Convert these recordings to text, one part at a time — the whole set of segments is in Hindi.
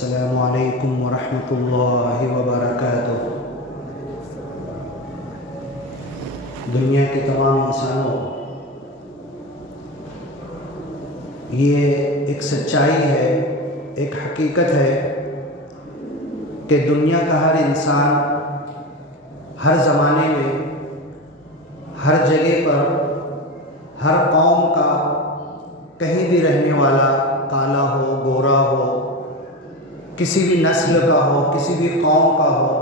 अस्सलामु अलैकुम वरहमतुल्लाहि वबरकातुहू। दुनिया के तमाम इंसानों, ये एक सच्चाई है, एक हकीकत है कि दुनिया का हर इंसान हर ज़माने में, हर जगह पर, हर कौम का, कहीं भी रहने वाला, काला हो, गोरा हो, किसी भी नस्ल का हो, किसी भी कौम का हो,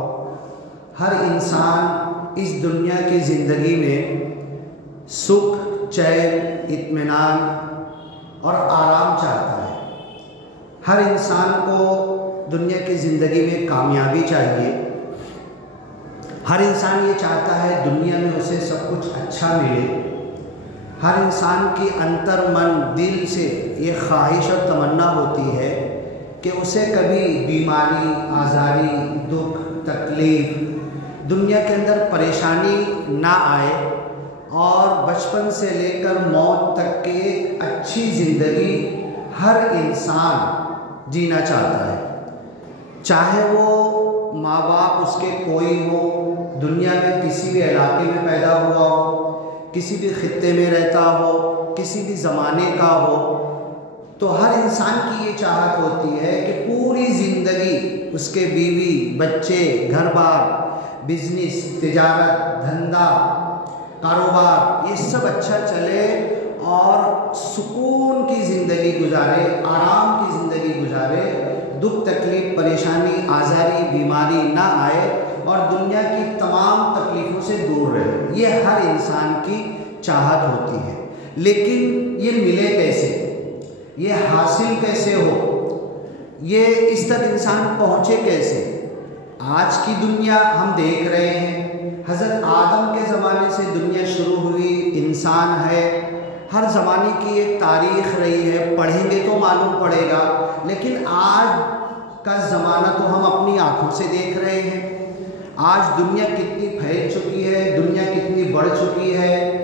हर इंसान इस दुनिया की ज़िंदगी में सुख, चैन, इत्मीनान और आराम चाहता है। हर इंसान को दुनिया की ज़िंदगी में कामयाबी चाहिए। हर इंसान ये चाहता है दुनिया में उसे सब कुछ अच्छा मिले। हर इंसान की अंतर मन दिल से ये ख्वाहिश और तमन्ना होती है कि उसे कभी बीमारी, आज़ारी, दुख, तकलीफ़, दुनिया के अंदर परेशानी ना आए और बचपन से लेकर मौत तक की एक अच्छी ज़िंदगी हर इंसान जीना चाहता है। चाहे वो माँ बाप उसके कोई हो, दुनिया में किसी भी इलाके में पैदा हुआ हो, किसी भी खित्ते में रहता हो, किसी भी ज़माने का हो, तो हर इंसान की ये चाहत होती है कि पूरी ज़िंदगी उसके बीवी, बच्चे, घर बार, बिजनेस, तिजारत, धंधा, कारोबार, ये सब अच्छा चले और सुकून की ज़िंदगी गुजारे, आराम की ज़िंदगी गुजारे, दुख, तकलीफ़, परेशानी, आज़ारी, बीमारी ना आए और दुनिया की तमाम तकलीफ़ों से दूर रहे। ये हर इंसान की चाहत होती है। लेकिन ये मिले कैसे, ये हासिल कैसे हो, ये इस तक इंसान पहुँचे कैसे? आज की दुनिया हम देख रहे हैं, हज़रत आदम के ज़माने से दुनिया शुरू हुई, इंसान है, हर ज़माने की एक तारीख़ रही है, पढ़ेंगे तो मालूम पड़ेगा। लेकिन आज का ज़माना तो हम अपनी आँखों से देख रहे हैं। आज दुनिया कितनी फैल चुकी है, दुनिया कितनी बढ़ चुकी है।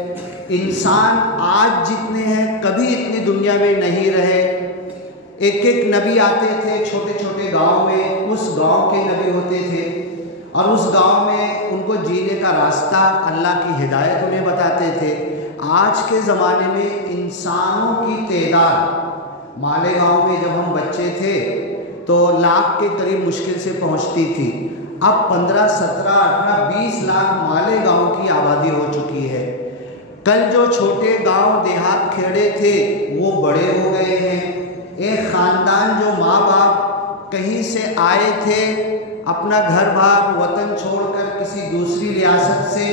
इंसान आज जितने हैं कभी इतनी दुनिया में नहीं रहे। एक एक नबी आते थे छोटे छोटे गांव में, उस गांव के नबी होते थे और उस गांव में उनको जीने का रास्ता, अल्लाह की हिदायत उन्हें बताते थे। आज के ज़माने में इंसानों की तादाद, मालेगांव में जब हम बच्चे थे तो लाख के करीब मुश्किल से पहुंचती थी। अब 15, 17, 18, 20 लाख मालेगांव की आबादी हो चुकी है। कल जो छोटे गांव, देहात, खेड़े थे वो बड़े हो गए हैं। एक ख़ानदान जो माँ बाप कहीं से आए थे, अपना घर बार, वतन छोड़कर किसी दूसरी रियासत से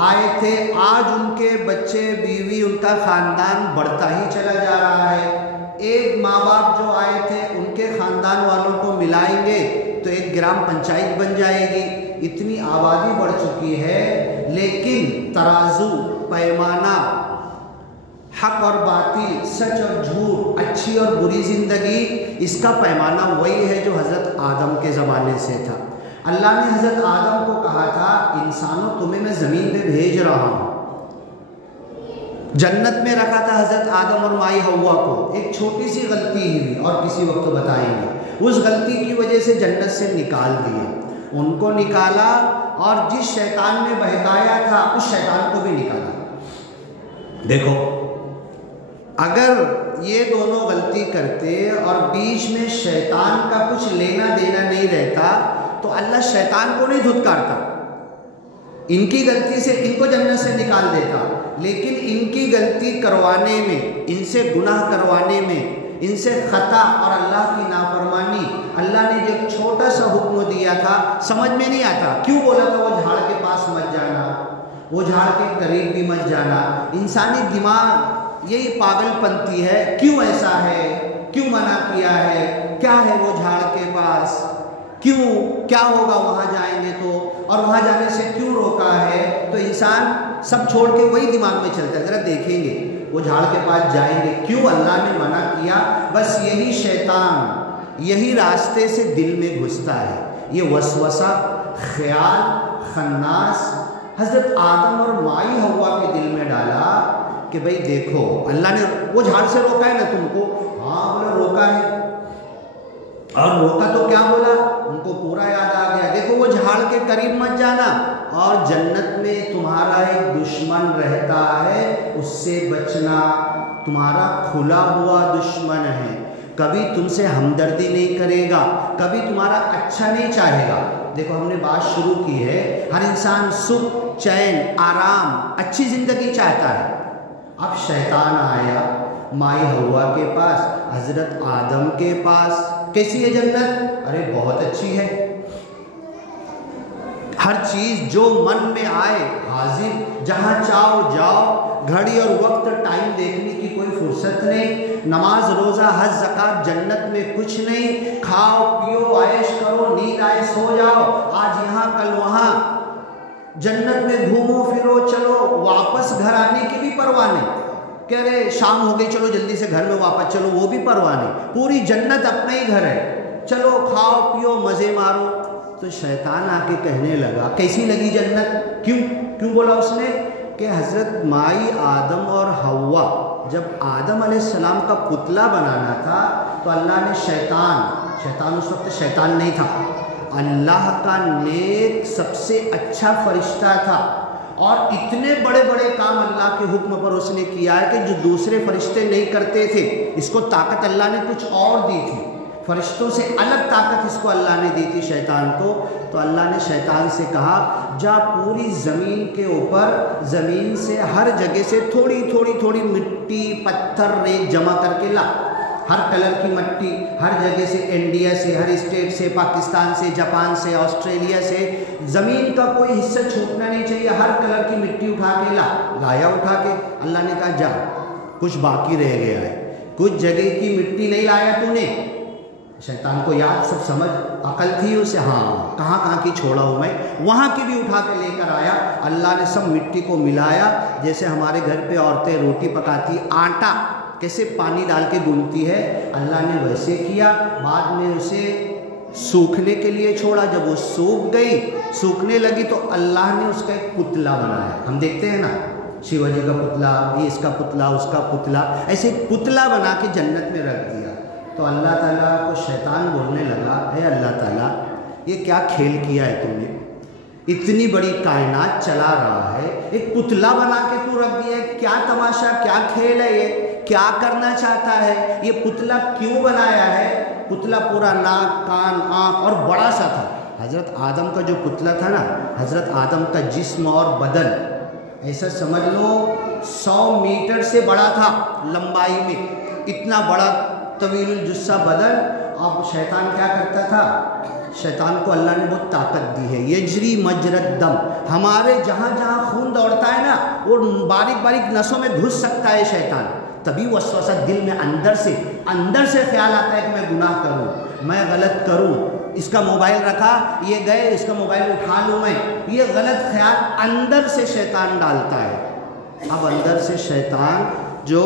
आए थे, आज उनके बच्चे, बीवी, उनका ख़ानदान बढ़ता ही चला जा रहा है। एक माँ बाप जो आए थे उनके ख़ानदान वालों को मिलाएंगे तो एक ग्राम पंचायत बन जाएगी। इतनी आबादी बढ़ चुकी है, लेकिन तराजू, पैमाना, हक और बातिल, सच और झूठ, अच्छी और बुरी ज़िंदगी, इसका पैमाना वही है जो हज़रत आदम के ज़माने से था। अल्लाह ने हज़रत आदम को कहा था, इंसानों तुम्हें मैं ज़मीन पे भेज रहा हूँ। जन्नत में रखा था हज़रत आदम और माई हव्वा को। एक छोटी सी गलती हुई और किसी वक्त बताएंगे। उस गलती की वजह से जन्नत से निकाल दिए, उनको निकाला और जिस शैतान ने बहकाया था उस शैतान को भी निकाला। देखो, अगर ये दोनों गलती करते और बीच में शैतान का कुछ लेना देना नहीं रहता तो अल्लाह शैतान को नहीं धुतकारता, इनकी गलती से इनको जन्नत से निकाल देता। लेकिन इनकी गलती करवाने में, इनसे गुनाह करवाने में, इनसे ख़ता और अल्लाह की नाफरमानी, अल्लाह ने जो एक छोटा सा हुक्म दिया था समझ में नहीं आता। क्यों बोला था वो झाड़ के पास मत जाना, वो झाड़ के करीब भी मत जाना? इंसानी दिमाग यही पागलपंती है। क्यों ऐसा है, क्यों मना किया है, क्या है वो झाड़ के पास, क्यों, क्या होगा वहाँ जाएंगे तो, और वहाँ जाने से क्यों रोका है? तो इंसान सब छोड़ के वही दिमाग में चलता है, ज़रा देखेंगे वो झाड़ के पास जाएंगे, क्यों अल्लाह ने मना किया? बस यही शैतान यही रास्ते से दिल में घुसता है, ये वसवसा, ख्याल, खन्नास हज़रत आदम और माई हव्वा के दिल में डाला कि भाई देखो, अल्लाह ने वो झाड़ से रोका है ना तुमको? हाँ बोले रोका है। और रोका तो क्या बोला, उनको पूरा याद आ गया, देखो वो झाड़ के करीब मत जाना, और जन्नत में तुम्हारा एक दुश्मन रहता है, उससे बचना, तुम्हारा खुला हुआ दुश्मन है, कभी तुमसे हमदर्दी नहीं करेगा, कभी तुम्हारा अच्छा नहीं चाहेगा। देखो हमने बात शुरू की है, हर इंसान सुख, चैन, आराम, अच्छी ज़िंदगी चाहता है। अब शैतान आया माई हवा के पास, हज़रत आदम के पास, कैसी है जन्नत? अरे बहुत अच्छी है, हर चीज़ जो मन में आए हाजिर, जहाँ चाहो जाओ, घड़ी और वक्त टाइम देखने की कोई फुर्सत नहीं, नमाज रोज़ा हज ज़कात जन्नत में कुछ नहीं, खाओ पियो ऐश करो, नींद आए सो जाओ, आज यहाँ कल वहाँ, जन्नत में घूमो फिरो, चलो, वापस घर आने की भी परवाह नहीं, कह रहे शाम हो गई चलो जल्दी से घर में वापस चलो, वो भी परवाह नहीं, पूरी जन्नत अपना ही घर है, चलो खाओ पियो मज़े मारो। तो शैतान आके कहने लगा, कैसी लगी जन्नत? क्यों बोला उसने कि हज़रत माई आदम और हवा, जब आदम अलैहिस्सलाम का पुतला बनाना था तो अल्लाह ने शैतान उस वक्त शैतान नहीं था, अल्लाह का नेक सबसे अच्छा फरिश्ता था, और इतने बड़े बड़े काम अल्लाह के हुक्म पर उसने किया है कि जो दूसरे फरिश्ते नहीं करते थे। इसको ताकत अल्लाह ने कुछ और दी थी, फरिश्तों से अलग ताकत इसको अल्लाह ने दी थी शैतान को। तो अल्लाह ने शैतान से कहा, जा पूरी ज़मीन के ऊपर, ज़मीन से हर जगह से थोड़ी मिट्टी, पत्थर, रेत जमा करके ला, हर कलर की मिट्टी, हर जगह से, इंडिया से, हर स्टेट से, पाकिस्तान से, जापान से, ऑस्ट्रेलिया से, ज़मीन का कोई हिस्सा छूटना नहीं चाहिए, हर कलर की मिट्टी उठा के लाया उठा के। अल्लाह ने कहा जा, कुछ बाकी रह गया है, कुछ जगह की मिट्टी नहीं लाया तूने। शैतान को याद, सब समझ अकल थी उसे, हाँ कहाँ की छोड़ा हूँ मैं, वहाँ की भी उठा के लेकर आया। अल्लाह ने सब मिट्टी को मिलाया, जैसे हमारे घर पे औरतें रोटी पकाती, आटा कैसे पानी डाल के गूंथती है, अल्लाह ने वैसे किया। बाद में उसे सूखने के लिए छोड़ा, जब वो सूख गई, सूखने लगी, तो अल्लाह ने उसका एक पुतला बनाया। हम देखते हैं ना शिवाजी का पुतला, ये इसका पुतला, उसका पुतला, ऐसे पुतला बना के जन्नत में रख दिया। तो अल्लाह ताला को शैतान बोलने लगा, हे अल्लाह ताला, ये क्या खेल किया है तुमने, इतनी बड़ी कायनात चला रहा है, एक पुतला बना के तू रख दिया है, क्या तमाशा, क्या खेल है ये, क्या करना चाहता है, ये पुतला क्यों बनाया है? पुतला पूरा नाक, कान, आँख और बड़ा सा था। हज़रत आदम का जो पुतला था ना, हज़रत आदम का जिस्म और बदन ऐसा समझ लो 100 मीटर से बड़ा था लंबाई में, इतना बड़ा तवील जुस्सा बदन। अब शैतान क्या करता था, शैतान को अल्लाह ने बहुत ताकत दी है, यजरी मजरत दम, हमारे जहाँ जहाँ खून दौड़ता है ना, वो बारीक बारीक नसों में घुस सकता है शैतान। तभी वसवसा दिल में अंदर से ख्याल आता है कि मैं गुनाह करूँ, मैं गलत करूँ, इसका मोबाइल रखा, ये गए, इसका मोबाइल उठा लूँ मैं, ये गलत ख्याल अंदर से शैतान डालता है। अब अंदर से शैतान जो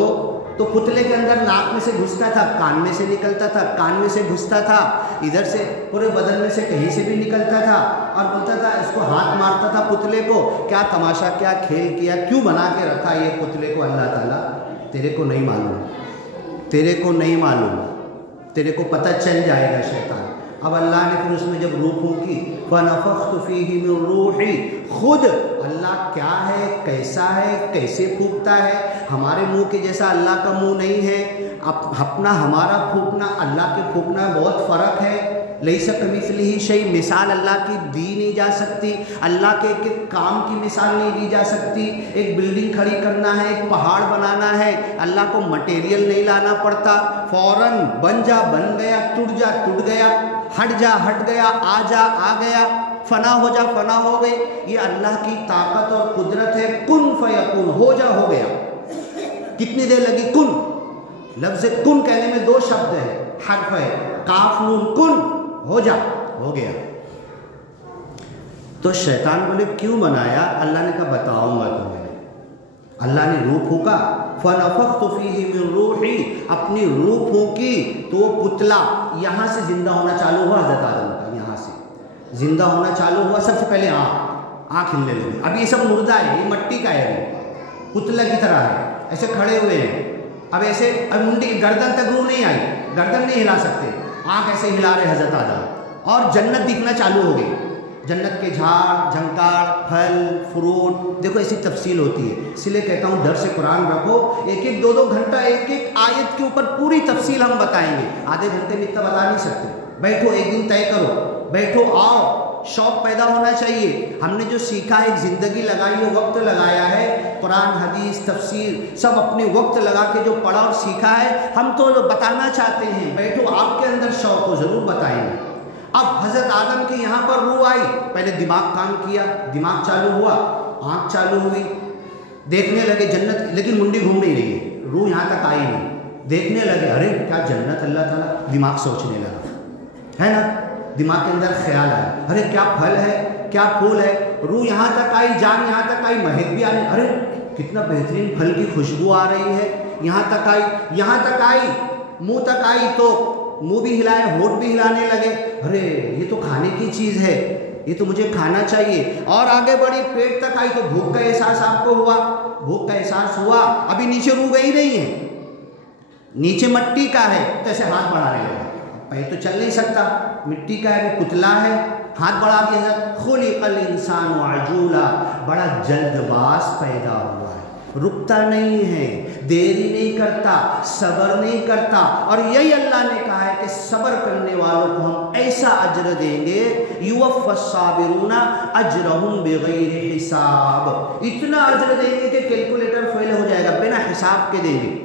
तो पुतले के अंदर नाक में से घुसता था, कान में से निकलता था, कान में से घुसता था, इधर से पूरे बदन में से कहीं से भी निकलता था, और बोलता था, इसको हाथ मारता था पुतले को, क्या तमाशा, क्या खेल किया, क्यों बना के रखा ये पुतले को अल्लाह ताला? तेरे को नहीं मालूम, तेरे को नहीं मालूम, तेरे को पता चल जाएगा शैतान। अब अल्लाह ने फिर उसमें जब रूह फूंकी, फनफ़ख़्तु फ़ीही मिन रूही, खुद अल्लाह क्या है, कैसा है, कैसे फूंकता है, हमारे मुंह के जैसा अल्लाह का मुंह नहीं है, अपना हमारा फूंकना अल्लाह के फूंकना बहुत फ़र्क है। लैसा कमिस्लिही शै, मिसाल अल्लाह की दी नहीं जा सकती, अल्लाह के एक काम की मिसाल नहीं दी जा सकती। एक बिल्डिंग खड़ी करना है, एक पहाड़ बनाना है, अल्लाह को मटेरियल नहीं लाना पड़ता, फ़ौरन बन जा बन गया, टूट जा टूट गया, हट जा हट गया, आ जा आ गया, फना हो जा फना हो गई। ये अल्लाह की ताकत और कुदरत है, कुन फयकुन, हो जा हो गया। कितनी देर लगी? कुन, लफ्ज़ कुन कहने में 2 शब्द है, हर्फ है, काफ नून, कुन, हो जा, हो गया। तो शैतान बोले क्यों बनाया? अल्लाह ने कहा बताऊंगा तुम्हें। अल्लाह ने रूह फूका, फनफ़ख़्तु फ़ीही मिन रूही, अपनी रूह फूकी तो वो पुतला यहाँ से जिंदा होना चालू हुआ। हज़रत आदम का यहाँ से जिंदा होना चालू हुआ। सबसे पहले आँख हिलने लगी। अब ये सब मुर्दा है, ये मट्टी का है, पुतला की तरह है, ऐसे खड़े हुए हैं। अब ऐसे, अब मुंडी गर्दन तक रूह नहीं आई, गर्दन नहीं हिला सकते, आँख ऐसे हिला रहे हज़रत आदम, और जन्नत दिखना चालू हो गई। जन्नत के झाड़, झंकार, फल, फ्रूट, देखो ऐसी तफसील होती है। इसलिए कहता हूँ दर्स कुरान रखो, एक एक 2-2 घंटा एक एक आयत के ऊपर पूरी तफसील हम बताएंगे। आधे घंटे में इतना बता नहीं सकते। बैठो, एक दिन तय करो, बैठो, आओ, शौक पैदा होना चाहिए। हमने जो सीखा है, एक ज़िंदगी लगाई है, वक्त लगाया है, कुरान, हदीस, तफसीर सब अपने वक्त लगा के जो पढ़ा और सीखा है, हम तो बताना चाहते हैं। बैठो, आपके अंदर शौक हो, ज़रूर बताएंगे। अब हज़रत आदम के यहाँ पर रूह आई, पहले दिमाग काम किया, दिमाग चालू हुआ, आँख चालू हुई, देखने लगे जन्नत, लेकिन मुंडी घूम नहीं रही है, रूह यहाँ तक आई नहीं। देखने लगे, अरे क्या जन्नत, अल्लाह ताला, दिमाग सोचने लगा, है ना, दिमाग के अंदर ख्याल आया, अरे क्या फल है, क्या फूल है। रूह यहाँ तक आई, जान यहाँ तक आई, महक भी आने, अरे कितना बेहतरीन फल की खुशबू आ रही है, यहाँ तक आई, यहाँ तक आई, मुंह तक आई तो मुंह भी हिलाए, होठ भी हिलाने लगे, अरे ये तो खाने की चीज़ है, ये तो मुझे खाना चाहिए। और आगे बढ़ी, पेट तक आई तो भूख का एहसास आपको हुआ, भूख का एहसास हुआ। अभी नीचे रूह गई नहीं है, नीचे मिट्टी का है, तो ऐसे हाथ बढ़ाने लगा, पैर तो चल नहीं सकता, मिट्टी का है, पुतला है, हाथ बढ़ा दिया। खुलिक़ल इंसान अजूला, बड़ा जल्दबाज पैदा हुआ है, रुकता नहीं है, देरी नहीं करता, सब्र नहीं करता। और यही अल्लाह ने कहा है कि सब्र करने वालों को हम ऐसा अज्र देंगे, युवफ़्फ़स्साबिरूना अज्रहुम बिग़ैरि हिसाब, इतना अज्र देंगे कि कैलकुलेटर फेल हो जाएगा, बिना हिसाब के देंगे।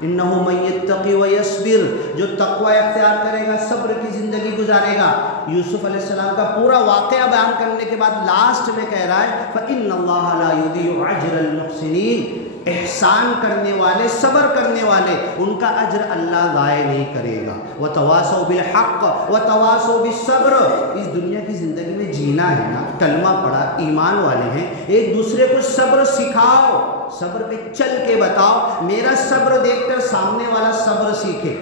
इन्नहु मन यत्तक़ि व यस्बिर, जो तक़वा इख्तियार करेगा, सब्र की ज़िंदगी गुजारेगा। यूसुफ अलैहिस्सलाम का पूरा वाक़या बयान करने के बाद लास्ट में कह रहा है, फ़इन्नल्लाह ला युज़ीउ अज्रल मुहसिनीन, एहसान करने वाले, सब्र करने वाले, उनका अज्र अल्लाह ज़ाय नहीं करेगा। व तवासौ बिल हक़्क़ व तवासौ बिस सब्र, इस दुनिया की ज़िंदगी में जीना है ना, कलमा पढ़ा, ईमान वाले हैं, एक दूसरे को सब्र सिखाओ, सब्र पे चल के बताओ, मेरा सब्र देखकर सामने वाला सब्र सीखे।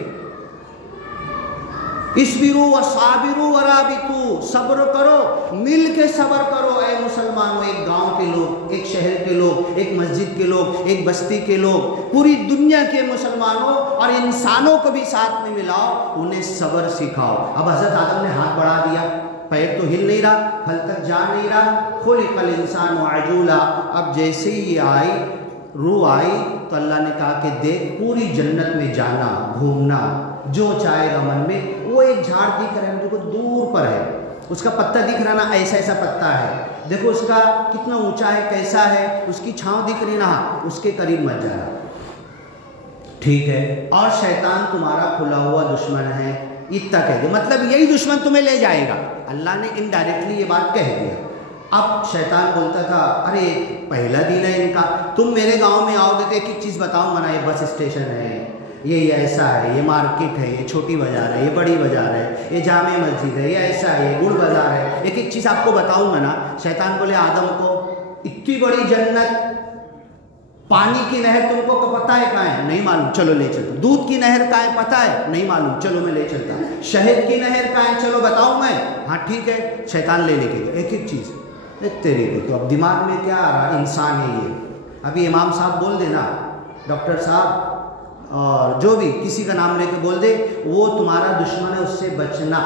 इस्बिरु व साबिरु व राबितु, सब्र करो, मिल के सब्र करो। ऐ मुसलमानों, एक गांव के लोग, एक शहर के लोग, एक मस्जिद के लोग, एक बस्ती के लोग, पूरी दुनिया के मुसलमानों और इंसानों को भी साथ में मिलाओ, उन्हें सब्र सिखाओ। अब हज़रत आदम ने हाथ बढ़ा दिया, पैर तो हिल नहीं रहा, फल तक जा नहीं रहा, खुलिक़ल इंसान अजूला। अब जैसे ही आई, रूह आई, तो अल्लाह ने कहा कि देख, पूरी जन्नत में जाना, घूमना, जो चाहेगा मन में। वो एक झाड़ दिख रहा है, देखो दूर पर है, उसका पत्ता दिख रहा ना, ऐसा ऐसा पत्ता है, देखो उसका कितना ऊंचा है, कैसा है, उसकी छांव दिख रही ना, उसके करीब मत जाना, ठीक है। और शैतान तुम्हारा खुला हुआ दुश्मन है, इतना कह दे, मतलब यही दुश्मन तुम्हें ले जाएगा। अल्लाह ने इनडायरेक्टली ये बात कह दिया। अब शैतान बोलता था, अरे पहला दिन है इनका, तुम मेरे गांव में आओगे तो एक एक चीज़ बताऊंगा ना, ये बस स्टेशन है, ये ऐसा है, ये मार्केट है, ये छोटी बाज़ार है, ये बड़ी बाज़ार है, ये जामे मस्जिद है, ये ऐसा है, ये गुड़ बाज़ार है, एक एक चीज़ आपको बताऊंगा ना। शैतान बोले आदम को, इतनी बड़ी जन्नत, पानी की नहर तुमको पता है कहाँ है? नहीं मालूम, चलो ले चलता। दूध की नहर कहाँ है? पता है? नहीं मालूम, चलो मैं ले चलता। शहद की नहर कहाँ है? चलो बताऊँ मैं, हाँ ठीक है। शैतान ले लेके गया एक एक चीज़। तेरे को तो अब दिमाग में क्या आ रहा, इंसान है ये। अभी इमाम साहब बोल देना, डॉक्टर साहब और जो भी किसी का नाम लेके बोल दे, वो तुम्हारा दुश्मन है, उससे बचना।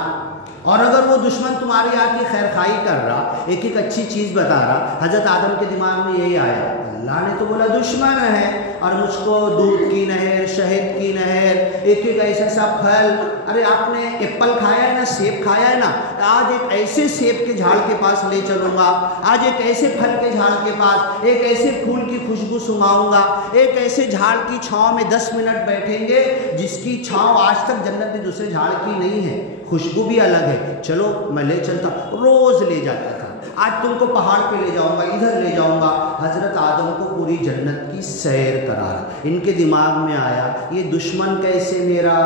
और अगर वो दुश्मन तुम्हारी आके खैर खाई कर रहा, एक एक अच्छी चीज़ बता रहा, हज़रत आदम के दिमाग में यही आया, अल्लाह ने तो बोला दुश्मन है और मुझको दूध की नहर, शहद की नहर, एक एक ऐसा ऐसा फल, अरे आपने एप्पल खाया है ना, सेब खाया है ना, आज एक ऐसे सेब के झाड़ के पास ले चलूँगा, आज एक ऐसे फल के झाड़ के पास, एक ऐसे फूल की खुशबू सुंघाऊँगा, एक ऐसे झाड़ की छाँव में 10 मिनट बैठेंगे जिसकी छाँव आज तक जन्नत में दूसरे झाड़ की नहीं है, खुशबू भी अलग है, चलो मैं ले चलता। रोज़ ले जाता था, आज तुमको पहाड़ पे ले जाऊंगा, इधर ले जाऊंगा। हज़रत आदम को पूरी जन्नत की सैर करा रहा। इनके दिमाग में आया, ये दुश्मन कैसे मेरा,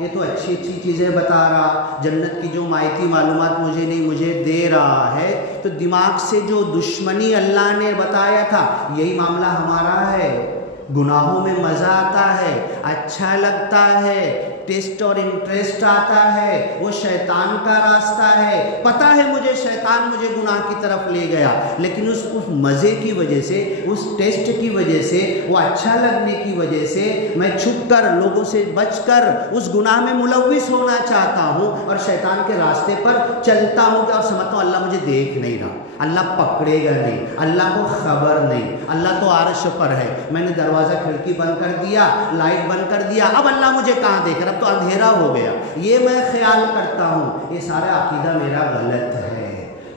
ये तो अच्छी अच्छी चीज़ें बता रहा, जन्नत की जो मायती मालूमात मुझे नहीं, मुझे दे रहा है, तो दिमाग से जो दुश्मनी अल्लाह ने बताया था, यही मामला हमारा है। गुनाहों में मज़ा आता है, अच्छा लगता है, टेस्ट और इंटरेस्ट आता है, वो शैतान का रास्ता है। पता है मुझे शैतान मुझे गुनाह की तरफ ले गया, लेकिन उस मज़े की वजह से, उस टेस्ट की वजह से, वो अच्छा लगने की वजह से मैं छुप कर, लोगों से बचकर उस गुनाह में मुलव्विस होना चाहता हूँ और शैतान के रास्ते पर चलता हूँ। कि और समझता हूँ अल्लाह मुझे देख नहीं रहा, अल्लाह पकड़ेगा नहीं, अल्लाह को खबर नहीं, अल्लाह तो आरश पर है। मैंने दरवाज़ा खिड़की बंद कर दिया, लाइट बंद कर दिया, अब अल्लाह मुझे कहाँ देख रहा, अब तो अंधेरा हो गया, ये मैं ख्याल करता हूँ। ये सारा अकीदा मेरा गलत है।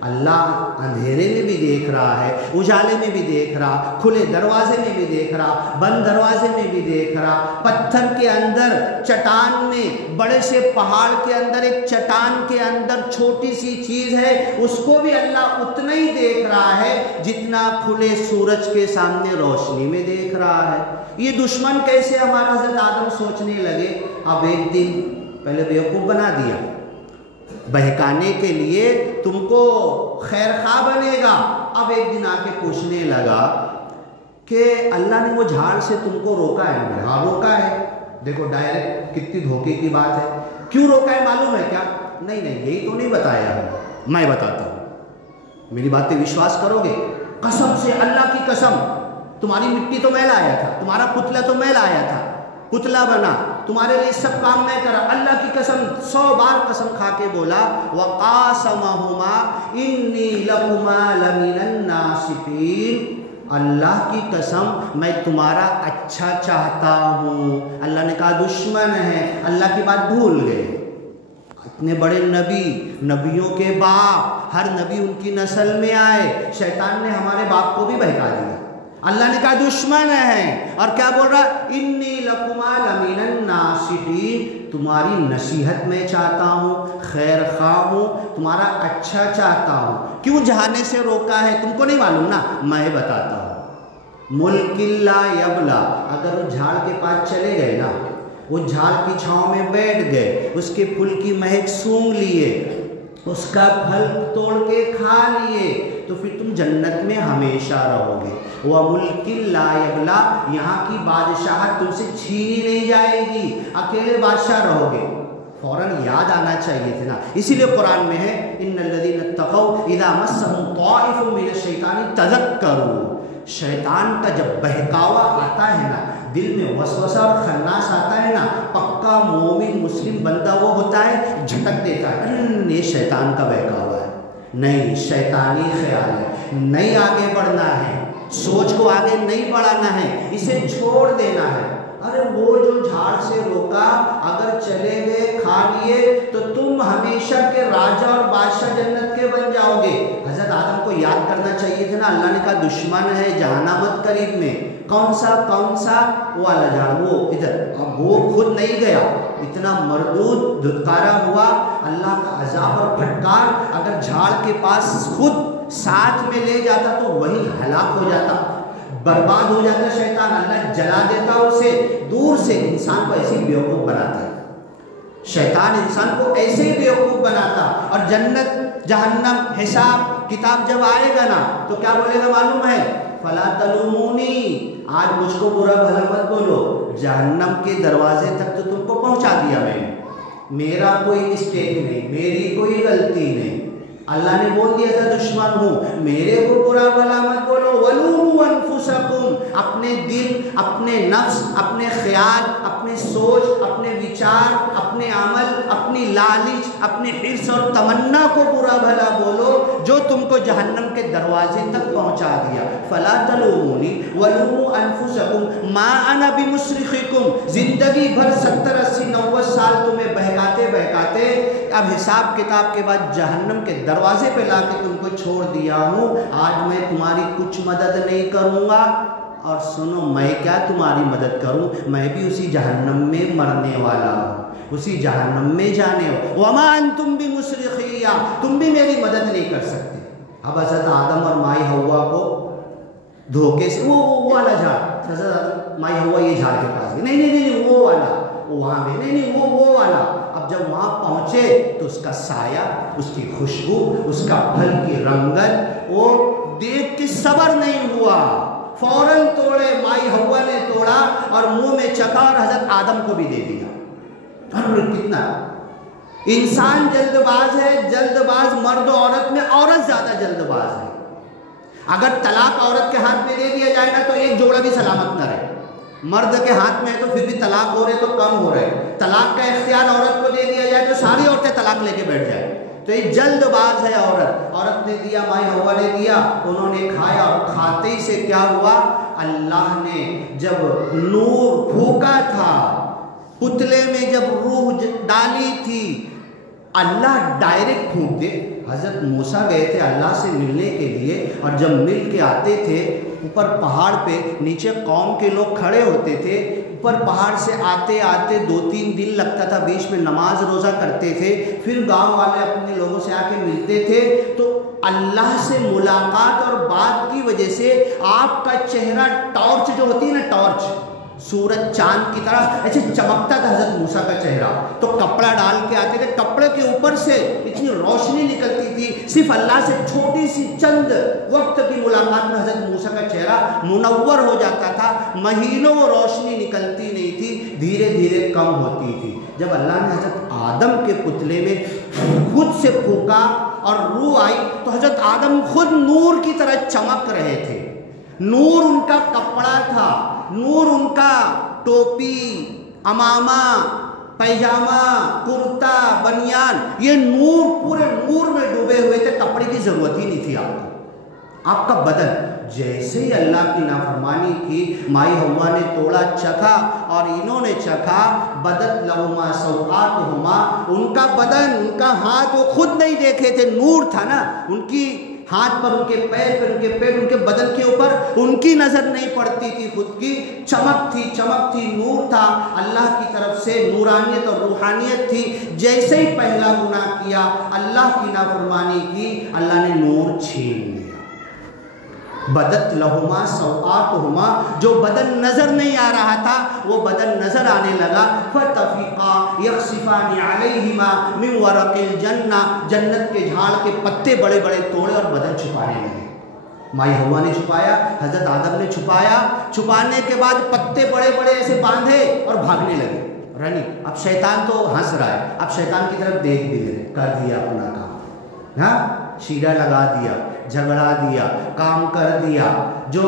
अल्लाह अंधेरे में भी देख रहा है, उजाले में भी देख रहा, खुले दरवाजे में भी देख रहा, बंद दरवाजे में भी देख रहा, पत्थर के अंदर, चट्टान में, बड़े से पहाड़ के अंदर, एक चट्टान के अंदर छोटी सी चीज़ है, उसको भी अल्लाह उतना ही देख रहा है जितना खुले सूरज के सामने रोशनी में देख रहा है। ये दुश्मन कैसे हमारा हज़रत आदम सोचने लगे। अब एक दिन पहले बेवकूफ़ बना दिया, बहकाने के लिए तुमको खैर खा बनेगा। अब एक दिन आके पूछने लगा कि अल्लाह ने वो झाड़ से तुमको रोका है? हाँ रोका है। देखो डायरेक्ट कितनी धोखे की बात है। क्यों रोका है मालूम है क्या? नहीं नहीं यही तो नहीं बताया, मैं बताता हूँ, मेरी बातें विश्वास करोगे? कसम से, अल्लाह की कसम, तुम्हारी मिट्टी तो मैं लाया था, तुम्हारा पुतला तो मैं लाया था, पुतला बना, तुम्हारे लिए सब काम मैं करा। अल्लाह की कसम, 100 बार कसम खा के बोला, वक़ासमहुमा इन्नी लकुमा लमिनन नासिहीन, अल्लाह की कसम मैं तुम्हारा अच्छा चाहता हूँ। अल्लाह ने कहा दुश्मन है, अल्लाह की बात भूल गए। इतने बड़े नबी, नबियों के बाप, हर नबी उनकी नस्ल में आए, शैतान ने हमारे बाप को भी बहका दिया। अल्लाह ने कहा दुश्मन है, और क्या बोल रहा? इन्नी लकुमा लमिनन नासिहीन, तुम्हारी नसीहत में चाहता हूँ, खैर खा हूँ, तुम्हारा अच्छा चाहता हूँ। क्यों जहाने से रोका है तुमको नहीं मालूम ना, मैं बताता हूँ। मुल्किल्ला यबला, अगर उस झाड़ के पास चले गए ना, उस झाड़ की छाँव में बैठ गए, उसके फूल की महक सूंघ लिए, उसका फल तोड़ के खा लिए, तो फिर तुम जन्नत में हमेशा रहोगे। वह मुल्किल्ला यबला, यहाँ की बादशाहत तुमसे छीनी नहीं जाएगी, अकेले बादशाह रहोगे। फौरन याद आना चाहिए थे ना, इसीलिए कुरान में है इन्नल्लज़ीना तक़व इज़ा मस्सहुम ताइफुम मिनश्शैतानि तज़क्करू। शैतान का जब बहकावा आता है ना, दिल में वसवसा और खन्नास आता है ना, पक्का मोमिन मुस्लिम बंदा वो होता है, झटक देता है, ये शैतान का बहकावा है, नहीं शैतानी ख्याल है, नहीं आगे बढ़ना है, सोच को आगे नहीं बढ़ाना है, इसे छोड़ देना है। अरे वो जो झाड़ से रोका, अगर चले गए, खा लिए, तो तुम हमेशा के राजा और बादशाह जन्नत के बन जाओगे। हज़रत आदम को याद करना चाहिए था ना, अल्लाह ने कहा दुश्मन है, जहन्नम करीब में। कौन सा वो वाला झाड़, वो इधर। अब वो खुद नहीं गया, इतना मरदूद धुतकारा हुआ, अल्लाह का अजाब और फटकार। अगर झाड़ के पास खुद साथ में ले जाता तो वही हलाक हो जाता, बर्बाद हो जाता शैतान, अल्लाह जला देता उसे। दूर से इंसान को ऐसे ही बेवकूफ़ बनाता है, शैतान इंसान को ऐसे ही बेवकूफ़ बनाता। और जन्नत जहन्नम हिसाब किताब जब आएगा ना, तो क्या बोलेगा मालूम है? फला तलूमूनी, आज मुझको बुरा भला मत बोलो, जहन्नम के दरवाजे तक तो तुमको पहुंचा दिया मैंने, मेरा कोई मिस्टेक नहीं, मेरी कोई गलती नहीं। अल्लाह ने बोल दिया था दुश्मन हूँ, मेरे को बुरा भला मत बोलो। वलूमू अनफुसकुम, अपने दिल, अपने नफ्स, अपने ख्याल, अपने सोच, अपने विचार, अपने अमल, अपनी लालिच, अपने हिर्स और तमन्ना को बुरा भला बोलो, जो तुमको जहन्नम के दरवाजे तक पहुँचा दिया। फला तलूमूनी वलूमू अनफुसकुम मा अना बिमुस्रिखिकुम, जिंदगी भर 70, 80, 90 साल तुम्हें बहकाते बहकाते अब हिसाब किताब के बाद जहन्नम के दरवाजे पे लाके तुमको छोड़ दिया हूँ। आज मैं तुम्हारी कुछ मदद नहीं करूँगा, और सुनो मैं क्या तुम्हारी मदद करूँ, मैं भी उसी जहन्नम में मरने वाला हूँ, उसी जहन्नम में जाने हो। वमा अंतुम बिमुस्रिखिया, तुम भी मेरी मदद नहीं कर सकते। अब हज़रत आदम और माई हव्वा को धोखे से वो वाला झाड़, हज़रत आदम माई हव्वा ये झाड़ के पास गए, नहीं नहीं नहीं वो वाला, वहाँ में नहीं नहीं वो वाला। अब जब वहाँ पहुँचे तो उसका साया, उसकी खुशबू, उसका फल की रंगत, वो देख के सब्र नहीं हुआ, फौरन तोड़े, माई हव्वा ने तोड़ा और मुंह में चखा और हजरत आदम को भी दे दिया। और कितना इंसान जल्दबाज है, जल्दबाज मर्द औरत में औरत ज्यादा जल्दबाज है। अगर तलाक औरत के हाथ में दे दिया जाए ना तो एक जोड़ा भी सलामत न रहे। मर्द के हाथ में है तो फिर भी तलाक हो रहे तो कम हो रहे, तलाक का इख्तियार औरत को दे दिया जाए तो सारी औरतें तलाक लेके बैठ जाए। तो ये जल्दबाज है औरत। औरत ने दिया, माई हव्वा ने दिया, उन्होंने खाया और खाते ही से क्या हुआ, अल्लाह ने जब नूर फूका था, पुतले में जब रूह डाली थी, अल्लाह डायरेक्ट फूंक दे। हजरत मूसा गए थे अल्लाह से मिलने के लिए और जब मिल के आते थे ऊपर पहाड़ पे, नीचे कौम के लोग खड़े होते थे, ऊपर पहाड़ से आते आते 2-3 दिन लगता था, बीच में नमाज रोज़ा करते थे, फिर गांव वाले अपने लोगों से आके मिलते थे। तो अल्लाह से मुलाकात और बात की वजह से आपका चेहरा टॉर्च जो होती है ना, टॉर्च सूरज चांद की तरह ऐसे चमकता था हजरत मूसा का चेहरा। तो कपड़ा डाल के आते थे, कपड़े के ऊपर से इतनी रोशनी निकलती थी। सिर्फ अल्लाह से छोटी सी चंद वक्त की मुलाकात में हजरत मूसा का चेहरा मुनव्वर हो जाता था। महीनों वो रोशनी निकलती नहीं थी, धीरे धीरे कम होती थी। जब अल्लाह ने हजरत आदम के पुतले में खुद से फूका और रूह आई तो हजरत आदम खुद नूर की तरह चमक रहे थे। नूर उनका कपड़ा था, नूर उनका टोपी, अमामा, पैजामा, कुर्ता, बनियान, ये नूर पूरे नूर में डूबे हुए थे। कपड़े की जरूरत ही नहीं थी आपको। आपका बदन जैसे ही अल्लाह की नाफरमानी की, माई हव्वा ने तोड़ा, चखा और इन्होंने चखा, बदत लहुमा सौआतहुमा, उनका बदन, उनका हाथ वो खुद नहीं देखे थे, नूर था ना उनकी हाथ पर, उनके पैर पर, उनके पेट, उनके बदन के ऊपर उनकी नजर नहीं पड़ती थी, खुद की चमक थी, चमक थी, नूर था, अल्लाह की तरफ से नूरानियत और रूहानियत थी। जैसे ही पहला गुनाह किया, अल्लाह की नाफरमानी की, अल्लाह ने नूर छीन लिया। बदत लहुमा सौआतहुमा, जो बदन नजर नहीं आ रहा था वो बदन नजर आने लगा। फतफिका यख्सिफानी अलैहिमा मिन वरक़िल जन्ना, जन्नत के झाड़ के पत्ते बड़े बड़े तोड़े और बदन छुपाने लगे। माई हव्वा ने छुपाया, हजरत आदम ने छुपाया, छुपाने के बाद पत्ते बड़े बड़े ऐसे बांधे और भागने लगे। रनी, अब शैतान तो हंस रहा है, अब शैतान की तरफ देख भी ले, कर दिया अपना काम, हाँ, शीरा लगा दिया, झगड़ा दिया, काम कर दिया, जो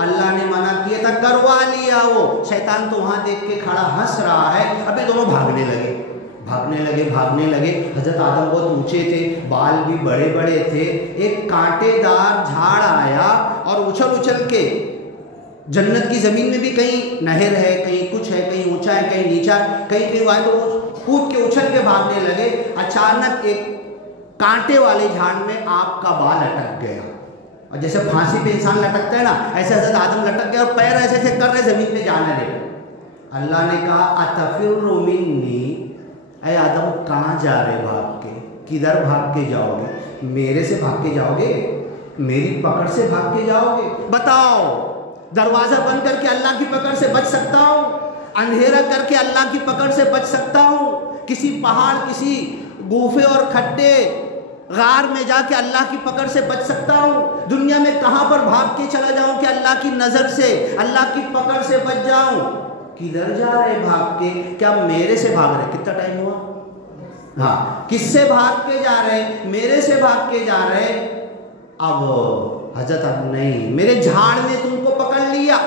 अल्लाह ने मना किया था करवा लिया। वो शैतान तो वहां देख के खड़ा हंस रहा है। अभी दोनों भागने लगे, भागने लगे, भागने लगे। हजरत आदम बहुत ऊंचे थे, बाल भी बड़े बड़े थे। एक कांटेदार झाड़ आया और उछल उछल के, जन्नत की जमीन में भी कहीं नहर है, कहीं कुछ है, कहीं ऊंचा है, कहीं नीचा, कहीं कहीं हुआ, तो कूद के उछल के भागने लगे। अचानक एक कांटे वाले झाड़ में आपका बाल अटक गया, और जैसे फांसी पे इंसान लटकता है ना, ऐसे हजरत आदम लटक गया और पैर ऐसे ऐसे कर रहे, जमीन पे जाने लगे। अल्लाह ने कहा अतफिर्रु मिन्नी, ऐ आदम कहाँ जा रहे भाग के, किधर भाग के जाओगे? मेरे से भाग के जाओगे? मेरी पकड़ से भाग के जाओगे? बताओ, दरवाजा बंद करके अल्लाह की पकड़ से बच सकता हूँ? अंधेरा करके अल्लाह की पकड़ से बच सकता हूँ? किसी पहाड़, किसी गुफे और खड्डे गार में जाके अल्लाह की पकड़ से बच सकता हूँ? दुनिया में कहाँ पर भाग के चला जाऊँ कि अल्लाह की नज़र से, अल्लाह की पकड़ से बच जाऊँ? किधर जा रहे भाग के? क्या मेरे से भाग रहे? कितना टाइम हुआ? हाँ, किससे भाग के जा रहे? मेरे से भाग के जा रहे। अब हजरत, अब नहीं, मेरे झाड़ ने तुमको पकड़ लिया।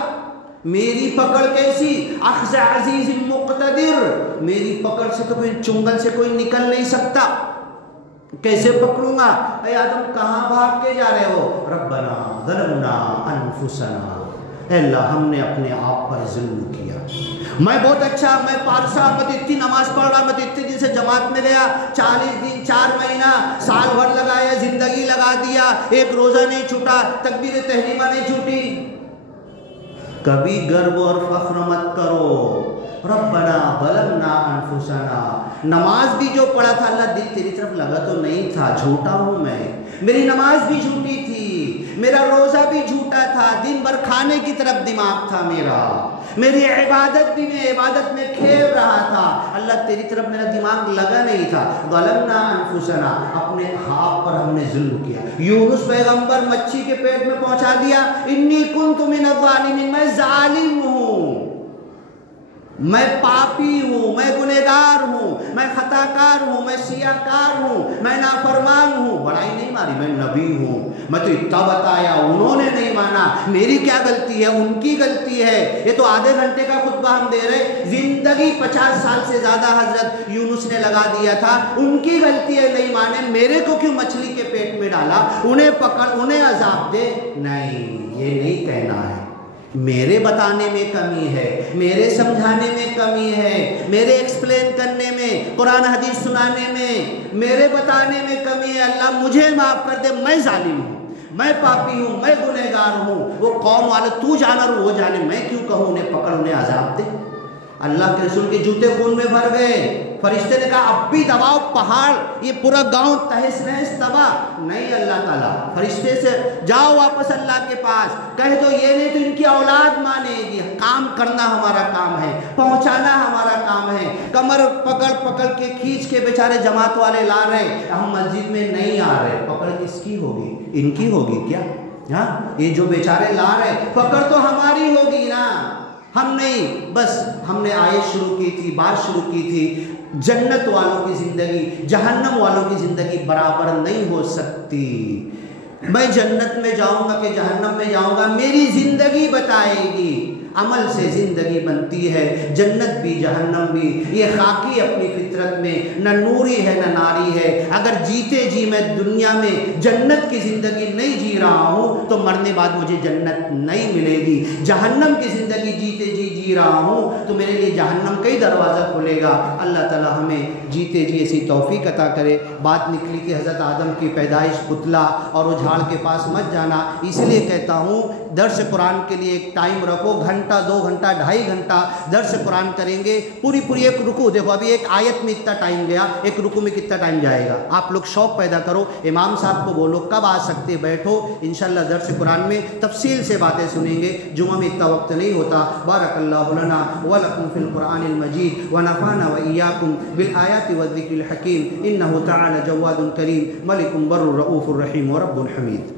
मेरी पकड़ कैसी? अख्ज़ अज़ीज़ मुक़तदिर, मेरी पकड़ से तो कोई चुंगल से कोई निकल नहीं सकता। कैसे पकड़ूंगा? ऐ आदम कहाँ भाग के जा रहे हो? रब्बना ज़लमना अनफुसना, अल्लाह हमने अपने आप पर जुल्म किया। मैं बहुत अच्छा, मैं पारसा, मैं इतनी नमाज पढ़ रहा, मैं इतने दिन से जमात में गया, 40 दिन, 4 महीना, साल भर लगाया, जिंदगी लगा दिया, एक रोज़ा नहीं छूटा, तकबीर तहरीमा नहीं छूटी। कभी गर्व और फख्र मत करो। रब्बना ज़लमना अनफुसना, नमाज भी जो पढ़ा था अल्लाह, दिल तेरी तरफ लगा तो नहीं था, झूठा हूँ मैं, मेरी नमाज भी झूठी थी, मेरा रोज़ा भी झूठा था, दिन भर खाने की तरफ दिमाग था मेरा, मेरी इबादत भी, मैं इबादत में खेल रहा था, अल्लाह तेरी तरफ तरफ मेरा दिमाग लगा नहीं था। ज़लमना अनफुसना, अपने आप पर हमने जुल्म किया। यूनुस पैगंबर मच्छी के पेट में पहुंचा दिया, इन्नी कुन्तु मिनज़-ज़ालिमीन, मैं जालिम हूँ, मैं पापी हूँ, मैं गुनहगार हूँ, मैं खताकार हूँ, मैं सियाकार हूँ, मैं नाफरमान हूँ। बड़ाई नहीं मारी, मैं नबी हूँ, मैं तो इतना बताया, उन्होंने नहीं माना, मेरी क्या गलती है, उनकी गलती है। ये तो आधे घंटे का खुतबा हम दे रहे, जिंदगी 50 साल से ज्यादा हजरत यूनुस ने लगा दिया था। उनकी गलती है, नहीं माने, मेरे को क्यों मछली के पेट में डाला, उन्हें पकड़, उन्हें अजाब दे। नहीं, ये नहीं कहना है। मेरे बताने में कमी है, मेरे समझाने में कमी है, मेरे एक्सप्लेन करने में, कुरान हदीस सुनाने में, मेरे बताने में कमी है। अल्लाह मुझे माफ़ कर दे, मैं जालिम हूँ, मैं पापी हूँ, मैं गुनहगार हूँ। वो कौम वाले तू जाना और वो जाने, मैं क्यों कहूँ उन्हें पकड़, उन्हें अजाब दे। अल्लाह के रसूल के जूते खून में भर गए। फरिश्ते ने कहा अब भी दबाओ पहाड़, ये पूरा गांव तहस नहस तबाह। नहीं अल्लाह ताला, फरिश्ते से जाओ वापस अल्लाह के पास, कहे तो ये नहीं तो इनकी औलाद मानेगी। काम करना हमारा काम है, पहुंचाना हमारा काम है। कमर पकड़ पकड़ के खींच के बेचारे जमात वाले ला रहे, हम मस्जिद में नहीं आ रहे। पकड़ किसकी होगी, इनकी होगी क्या? हाँ, ये जो बेचारे ला रहे, पकड़ तो हमारी होगी ना, हम नहीं। बस हमने आयत शुरू की थी, बात शुरू की थी, जन्नत वालों की ज़िंदगी जहन्नम वालों की ज़िंदगी बराबर नहीं हो सकती। मैं जन्नत में जाऊंगा कि जहन्नम में जाऊंगा, मेरी ज़िंदगी बताएगी। अमल से ज़िंदगी बनती है, जन्नत भी जहन्नम भी। ये खाकी अपनी फितरत में न नूरी है न नारी है। अगर जीते जी मैं दुनिया में जन्नत की ज़िंदगी नहीं जी रहा हूँ तो मरने बाद मुझे जन्नत नहीं मिलेगी। जहन्नम की ज़िंदगी जीते जी जी रहा हूँ तो मेरे लिए जहन्नम का ही दरवाज़ा खुलेगा। अल्लाह ताला हमें जीते जी ऐसी तौफीक अता करे। बात निकली कि हज़रत आदम की पैदाइश पुतला और वो झाड़ के पास मत जाना। इसलिए कहता हूँ दर्स कुरान के लिए एक टाइम रखो, घंटा 2 घंटा 2.5 घंटा दर्स कुरान करेंगे। पूरी एक रुकू, देखो अभी एक आयत में इतना टाइम गया, एक रुकू में कितना टाइम जाएगा। आप लोग शौक़ पैदा करो, इमाम साहब को बोलो कब आ सकते बैठो, इंशाल्लाह दर्स कुरान में तफसील से बातें सुनेंगे। जुमा में इतना वक्त नहीं होता। बारकल्लाहु लना व लकुम फिल कुरानिल मजीद व नफ़ाना व इय्याकुम बिल आयाति व ज़िक्रिल हकीम। इन्नहु तआला जव्वादुन करीम मलिकुम बर्रुर रऊफुर रहीम व रब्बुल हमीद।